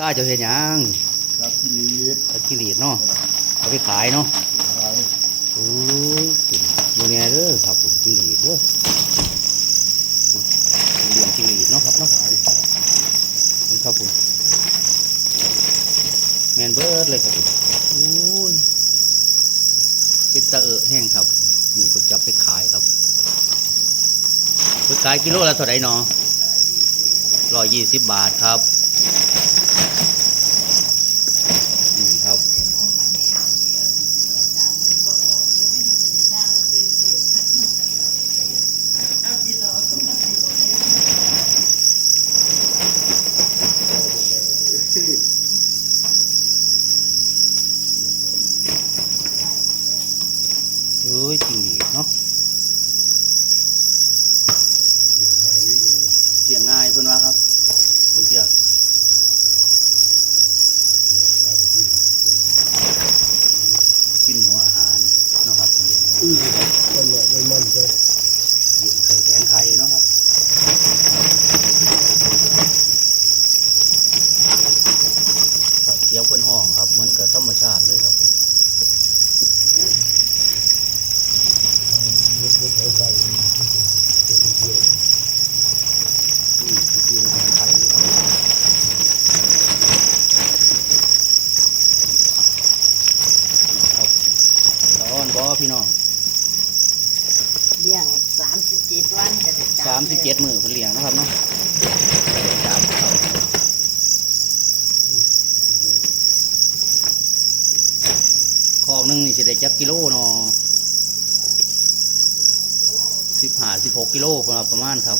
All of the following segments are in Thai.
ตาเจะเห็นยังรับที่ลีดตะกิรีดเนาะเอาไปขายเนาะขายโอ้ยคุณดูแน่เด้อครับผมจิงหรีดเด้อคุณเลี้ยงจิงหรีดเนาะครับเนาะขายคุณครับผมแมนเบิร์ดเลยครับผมโอ้ยเป็นตะเอะแห้งครับ นี่ผมจะเอาไปขายครับไปขายกิโลละเท่าไหร่เนาะร้อยยี่สิบบาทครับนี่ครับ เอ้ย จริงดีเนาะอย่างไรเสียงง่ายเพื่อนว่าครับเมื่อกี้กินหัวอาหารนะครับคนเดียว มันไม่มั่นใจ เลี้ยงใส่แข็งไข่เนาะครับครับเสียงเพิ่นห้องครับเหมือนกับธรรมชาติเลยครับผม ยึดยึดเอาใส่เป็นเชือก อืมคือมันแข็งไข่ด้วยค รับครับตอนบ่พี่น้องเลี้ยงสามสิบเจ็ดวันก็จะจับสามสิบเจ็ดมือเพิ่นเลี้ยงนะครับเนาะจับครับคอกหนึงนี่สิได้จักกิโลเนาะ สิบห้าสิบหกกิโลประมาณประมาณครับ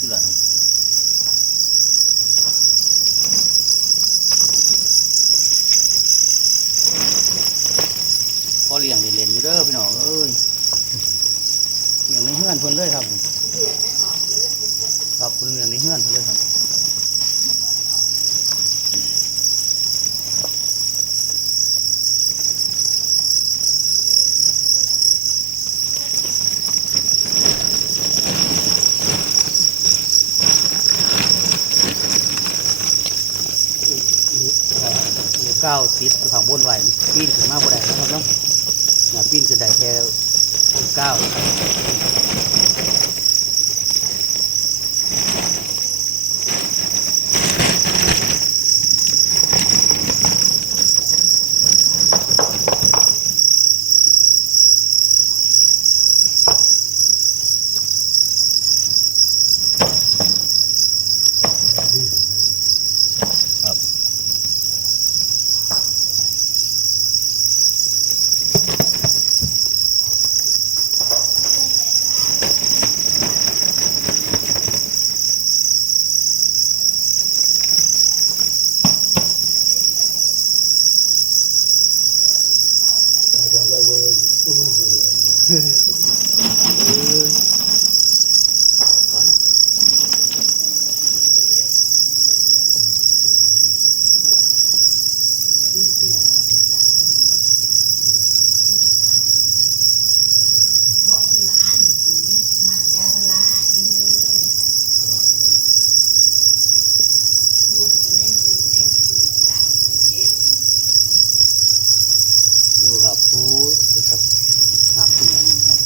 นี่หละครับพอเลี้ยงเล่นๆอยู่เด้อพี่น้องเอ้ยเลี้ยงในเฮือนเพิ่นเลยครับ ครับเพิ่นเลี้ยงในเฮือนเพิ่นเลยครับ ก้าวติดข้างบนไว้ปีนขึ้นมาบ่ได้นะครับเนาะเนี่ยปีนขึ้นได้แค่ก้าวนะครับครับ ใส่ไว้ไว้ไว้โอ้โห เอ้ยก่อนนะ ดูครับโอ้ยไปสักหักขึ้นอย่างหนึงครับ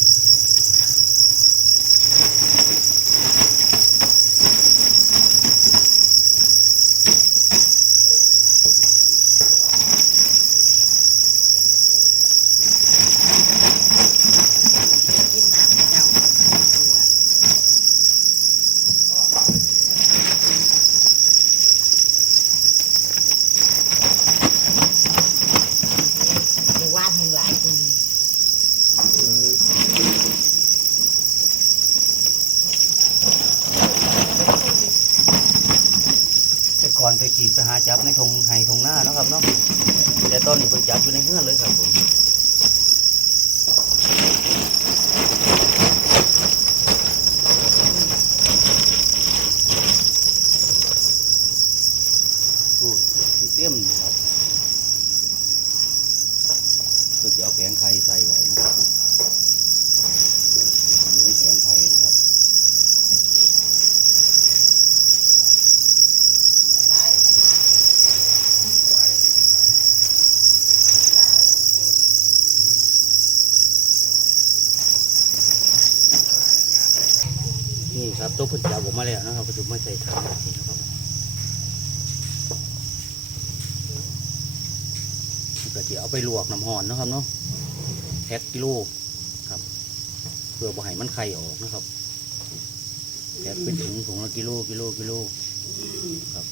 กินน้ำเจ้าตัว หมู่บ้านแห่งหลายคน เอ้ยแต่ ก่อนไปขี่ไปหาจับในทงไห้ทงหน้านะครับเนาะแต่ตอนนี้เพิ่นจับอยู่ในเฮือนเลยครับผมโอ้ยมันเตี้ยมอยู่ครับเพื่อจะเอาแผงไข่ใส่ไว้นะครับเนาะอยู่ในแผงไข่นะครับ นี่ครับตัวเพุ่นจับออกมาแล้วนะครับก็จะไม่ใส่ถังแบบนี้นะครับก็จะเอาไปลวกน้ำหอนนะครับเนาะแพ็คกิโลครับ เพื่อบ่ให้มันไข่ออกนะครับแพ็คเป็นถุงถุงละกิโลกิโลกิโลครับ